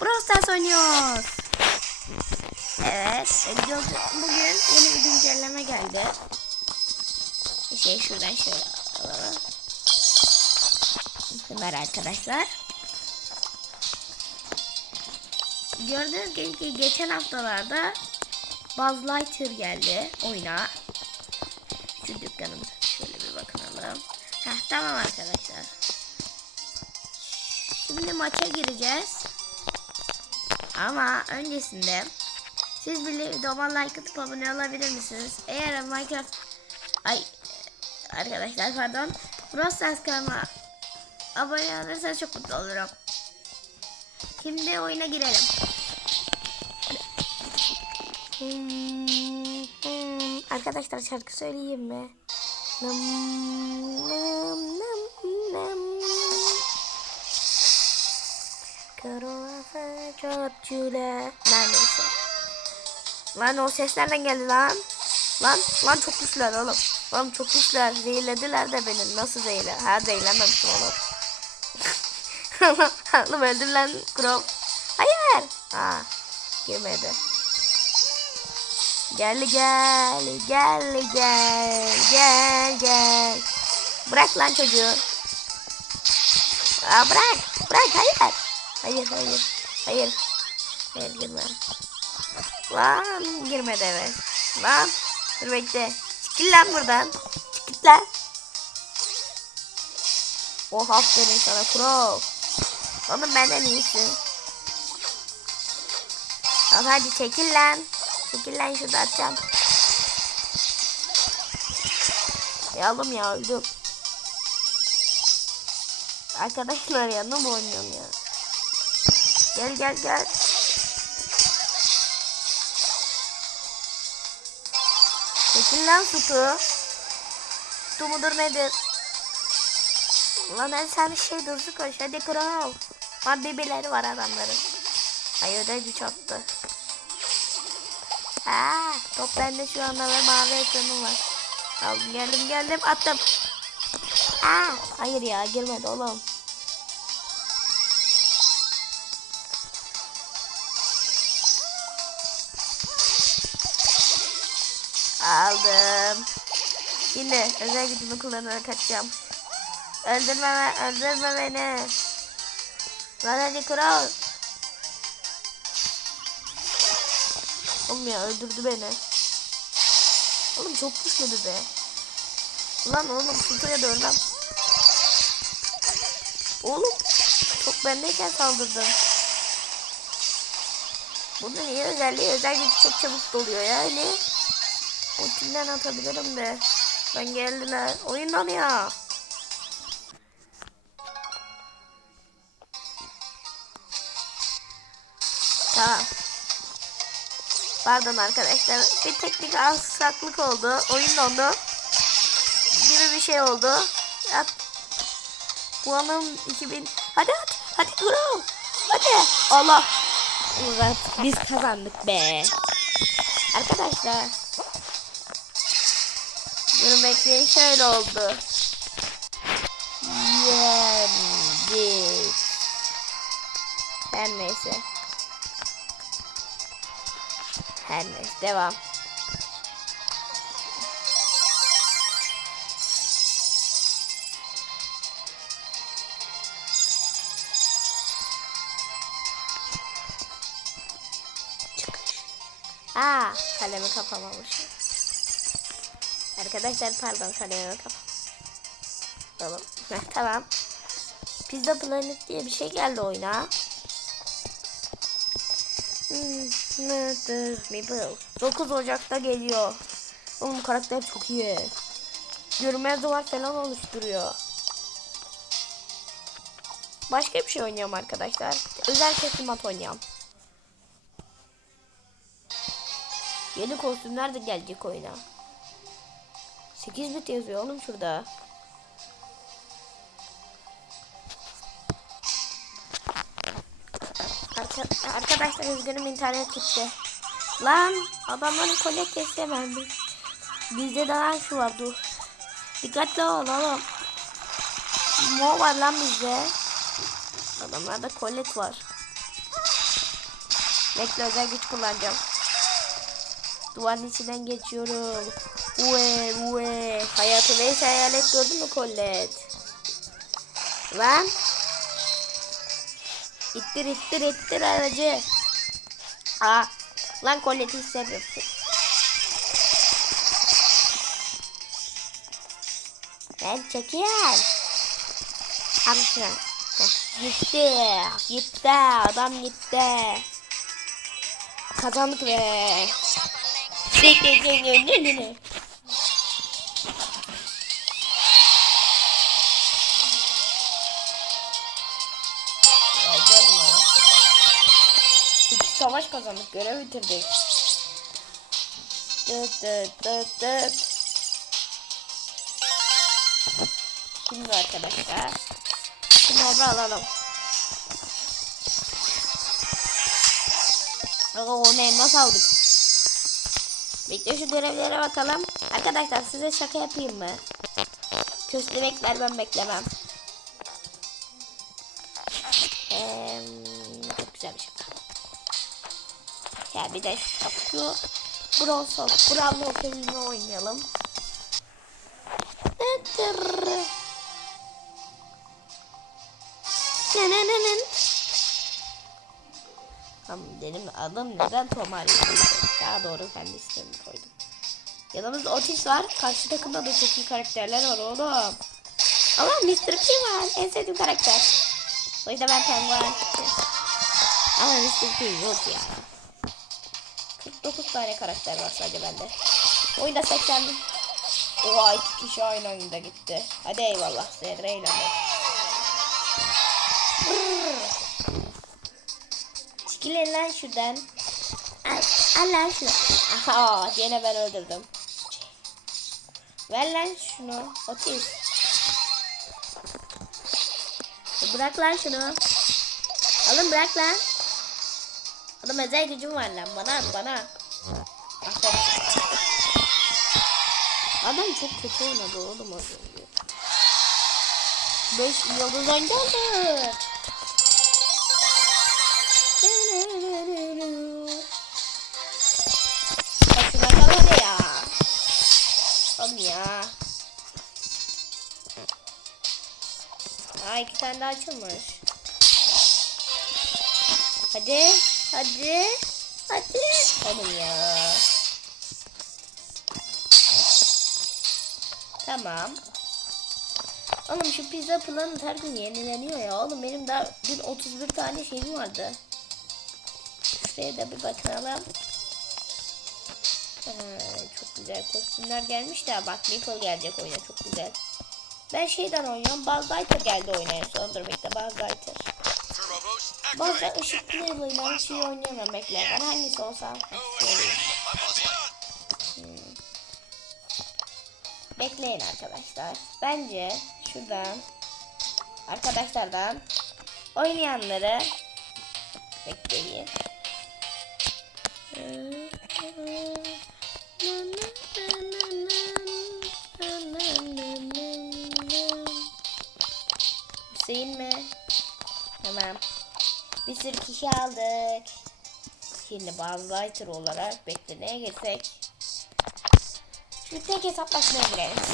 Brawl Stars oynuyoruz. Evet. e, Bugün yeni bir güncelleme geldi. Şey şuradan şöyle alalım. Bunlar arkadaşlar. Gördüğünüz gibi geçen haftalarda Buzz Lightyear geldi oyuna. Şu dükkanımıza şöyle bir bakalım. Heh, tamam arkadaşlar. Şimdi maça gireceğiz. Ama öncesinde siz bile videoma like atıp abone olabilir misiniz? Eğer Minecraft ay arkadaşlar pardon Brawl Stars kanalıma abone olursanız çok mutlu olurum. Şimdi oyuna girelim. Hmm, hmm. Arkadaşlar şarkı söyleyeyim mi? Nam, çöpçüle. Neredeyse. Lan o ses nereden geldi lan? Lan lan çok güçler oğlum. Oğlum çok güçler. Zehirlediler de beni. Nasıl zehirle? Ha zehirlenmemişim oğlum. oğlum öldür lan Krom. Hayır. Ha girmedi. Gel gel gel gel gel gel. Bırak lan çocuğu. Aa, bırak bırak hayır. Hayır hayır hayır. Girme. Lan girmedi evet. Lan dur bekle. Çıkın lan buradan. Çıkın lan. Oh aferin sana Crow. Oğlum benden iyisin. Al hadi çekil lan. Çekil lan şurada atacağım. Ya oğlum ya öldüm. Arkadaşlar yanına mı oynuyorum ya? Gel gel gel. Çekil lan sütü. Sütü mudur nedir? Lan ben sen şey hızlı koş hadi kral. Lan bebeleri var adamların. Ay öde güç attı. Ha, top bende şu anda ve mavi ekranım var. Aldım geldim geldim attım. Aa, hayır ya girmedi oğlum. Aldım. Şimdi özel gücümü kullanarak kaçacağım. Öldürme, öldürme beni. Lan hadi kral. Oğlum ya öldürdü beni. Oğlum çok güçlüdü be. Lan oğlum Sulta'ya da ölmem. Oğlum çok bendeyken saldırdın. Bunun iyi özelliği özel gücü çok çabuk doluyor yani. Ultimden atabilirim de. Ben geldiler. Oyundan ya. Tamam. Pardon arkadaşlar. Bir teknik aksaklık oldu. Oyun dondu. Gibi bir şey oldu. At. Puanım 2000. Hadi hadi. Hadi Kral. Hadi. Allah. Evet. Biz kazandık be. Arkadaşlar. Durun bekleyin şöyle oldu. Yendik. Her neyse. Her neyse devam. Aa, kalemi kapamamışım. Arkadaşlar pardon kalemi kapam. Tamam. Tamam. Pizza Planet diye bir şey geldi oyuna. Nedir? Maple. 9 Ocak'ta geliyor. Oğlum karakter çok iyi. Görünmez duvar falan oluşturuyor. Başka bir şey oynuyorum arkadaşlar. Özel teslimat oynuyorum. Yeni kostümler de gelecek oyuna. 8 bit yazıyor oğlum şurada. Arka- arkadaşlar üzgünüm internet gitti. Lan adamların kolye kesemedim. Bizde daha şu var dur. Dikkatli ol oğlum. Mo var lan bizde. Adamlarda kolet var. Bekle özel güç kullanacağım. Duvarın içinden geçiyorum. Ue ue. Hayatı neyse hayalet gördün mü Colette? Lan. İttir ittir ittir aracı. Aa. Lan Colette'i sevmiyorum. Ben şunu. Heh, Gitti. Gitti. Adam gitti. Kazandık ve. Vay kazandık. Görev bitirdik. Dıt dıt dıt dıt. Şimdi arkadaşlar. Bunları alalım. Oo, onu elmas aldık. Bekle şu görevlere bakalım. Arkadaşlar size şaka yapayım mı? Köstebekler ben beklemem. Ya bir de şu, şu Bronze Bravo filmini oynayalım. Dıttır. Nenenenen. Tamam dedim adım neden Tomar Daha doğru kendi ismimi koydum. Yanımızda Otis var. Karşı takımda da çok iyi karakterler var oğlum. Ama Mr. P var. En sevdiğim karakter. O yüzden ben penguen. Ama Mr. P yok ya. 49 tane karakter var sadece bende. Oyunda 80 Oha iki kişi aynı oyunda gitti. Hadi eyvallah. Zerre eğlenme. Çekilin lan şuradan. Al, al lan şunu. Aha yine ben öldürdüm. Ver lan şunu. Otis. Bırak lan şunu. Alın bırak lan. Adam özel gücüm var lan. Bana bana. Adam çok kötü oynadı oğlum az önce. 5 yıldız oynadı. Şuna kal hadi ya. Oğlum ya. Aa iki tane daha açılmış. Hadi. Hadi. Hadi. Oğlum ya. Tamam. Oğlum şu pizza planı her gün yenileniyor ya. Oğlum benim daha dün 31 tane şeyim vardı. Şuraya da bir bakalım. Ha, çok güzel kostümler gelmiş de bak Maple gelecek oyuna çok güzel. Ben şeyden oynuyorum. Buzz Lightyear geldi oyuna en son. Dur bekle Buzz boost Bazen ışıklı yılıyla şey oynayamam bekle. Ben hangisi olsam söyleyeyim. Bekleyin arkadaşlar. Bence şuradan arkadaşlardan oynayanları bekleyin. Hüseyin mi? Tamam. Bir sürü kişi aldık. Şimdi bazı lighter olarak beklemeye geçsek. Şu tek hesaplaşmaya gireriz.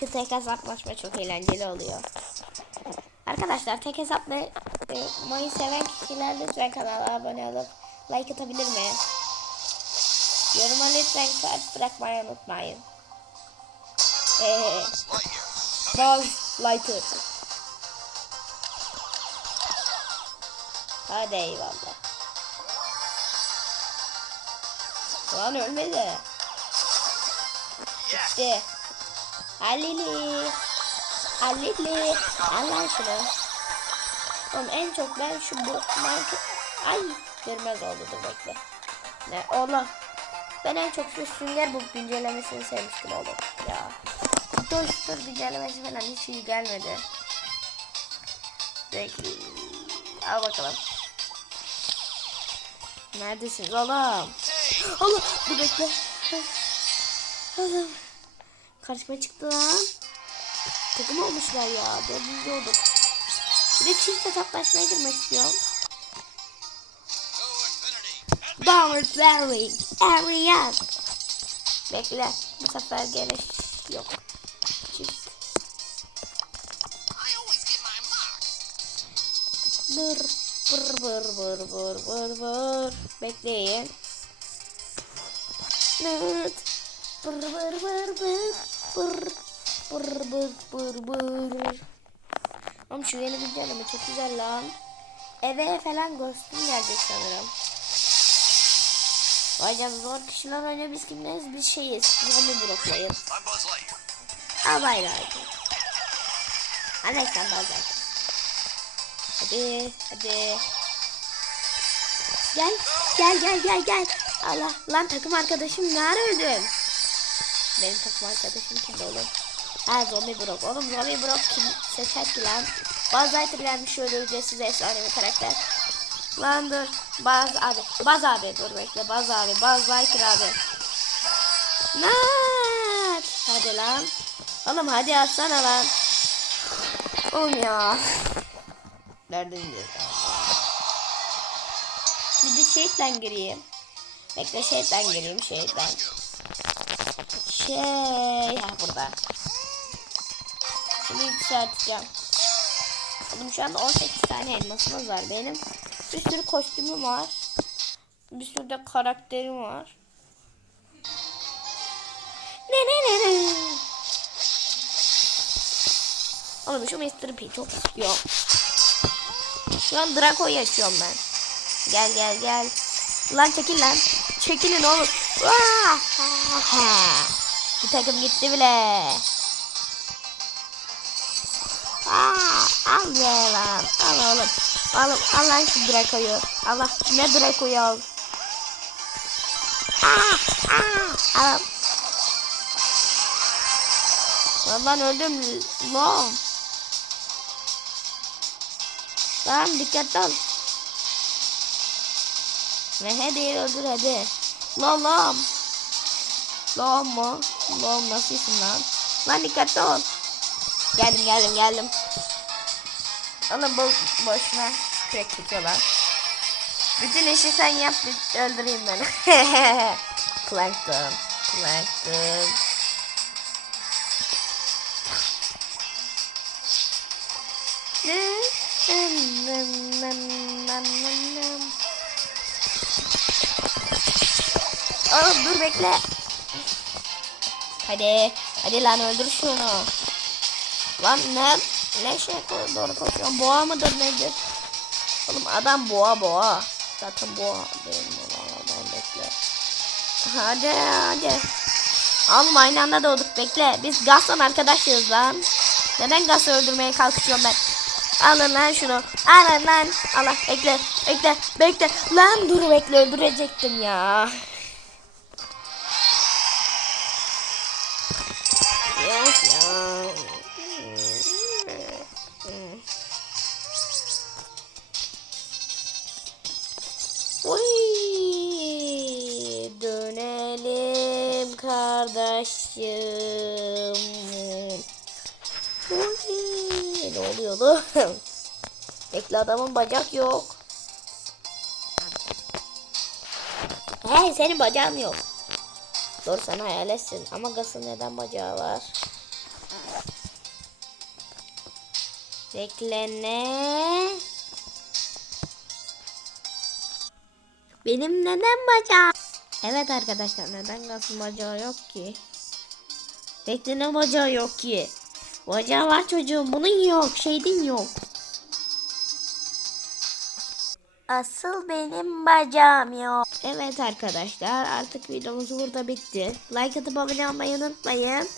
Şu tek hesaplaşma çok eğlenceli oluyor. Arkadaşlar tek hesaplamayı seven kişiler lütfen kanala abone olup like atabilir mi? Yoruma lütfen kalp bırakmayı unutmayın. Ee, Lightyear. Buzz Lighter. Hadi eyvallah. Lan ölmedi. Gitti. Halili. Halili. Allah şunu. Oğlum en çok ben şu bu marka... Ay görmez oldu dur bekle. Ne oğlum. Ben en çok şu sünger bu güncellemesini sevmiştim oğlum. Ya. Doştur güncellemesi falan hiç iyi gelmedi. Bekle. Al bakalım. Neredesiniz oğlum? Allah dur bekle. Oğlum. Karşıma çıktı lan. Takım olmuşlar ya. Dördüncü olduk. Bir de çift hesaplaşmaya girmek istiyorum. Power Berry. Ariel. Bekle. Bu sefer geliş yok. Çift. Bır bır bır bır bır bır bır. Bekleyin. Nıt. Bır bır bır bır bır bır bır bır bır. Oğlum şu yeni güncelleme çok güzel lan. Eve falan ghost'um gelecek sanırım. Vay canına zor kişiler oynuyor biz kimleriz biz şeyiz. Zombi Lightyear. Al bayrağı. Anne sen gel. Hadi hadi. Gel gel gel gel gel. Allah lan takım arkadaşım nerede öldün? Benim takım arkadaşım kimdi oğlum? Ha zombi brok. Oğlum zombi brok kim seçer ki lan? Buzz Lightyear gelmiş şöyle ücretsiz efsane bir karakter. Lan dur. Buzz abi. Buzz abi dur bekle. Buzz abi. Buzz Lightyear abi. Nat. Hadi lan. Oğlum hadi atsana lan. Oğlum ya. Nereden gidiyor? Bir de şeyden gireyim. Bekle şeyden gireyim şeyden. Şey ha burada. Şimdi yükselteceğim. Oğlum şu anda 18 tane elmasımız var benim. Bir sürü kostümüm var. Bir sürü de karakterim var. Ne ne ne ne. Oğlum şu Mr. P çok istiyor. Şu an Draco'yu açıyorum ben. Gel gel gel. Lan çekil lan. Çekilin oğlum. Ha! Bir takım gitti bile. Aa, al be lan. Al oğlum. Al, al lan şu Draco'yu. Allah ne Draco'yu al. Aa, al. Lan öldüm. Lan. Lan dikkatli ol. Ve hadi öldür hadi. Lan. Lan mı? Lan nasıl isim lan? Lan dikkatli ol. Geldim geldim geldim. Oğlum bu boşuna kürek çekiyorlar. Bütün işi sen yap öldüreyim ben. Plankton. Plankton. Oğlum dur bekle. Hadi. Hadi lan öldür şunu. Lan ne? Ne şey doğru koşuyor? Boğa mıdır nedir? Oğlum adam boğa boğa. Zaten boğa benim olan adam bekle. Hadi hadi. Oğlum aynı anda doğduk bekle. Biz Gas'la arkadaşız lan. Neden Gas'ı öldürmeye kalkışıyorum ben? Alın lan şunu. Alın lan. Allah bekle. Bekle. Bekle. Lan dur bekle öldürecektim ya. Uy, ne oluyordu? Bekle adamın bacak yok. Hey senin bacağın yok. Doğru sen hayal etsin. Ama Gas'ın neden bacağı var? Bekle ne? Benim neden bacağım? Evet arkadaşlar neden Gas'ın bacağı yok ki? Bekle ne bacağı yok ki? Bacağı var çocuğum bunun yok şeydin yok. Asıl benim bacağım yok. Evet arkadaşlar artık videomuz burada bitti. Like atıp abone olmayı unutmayın.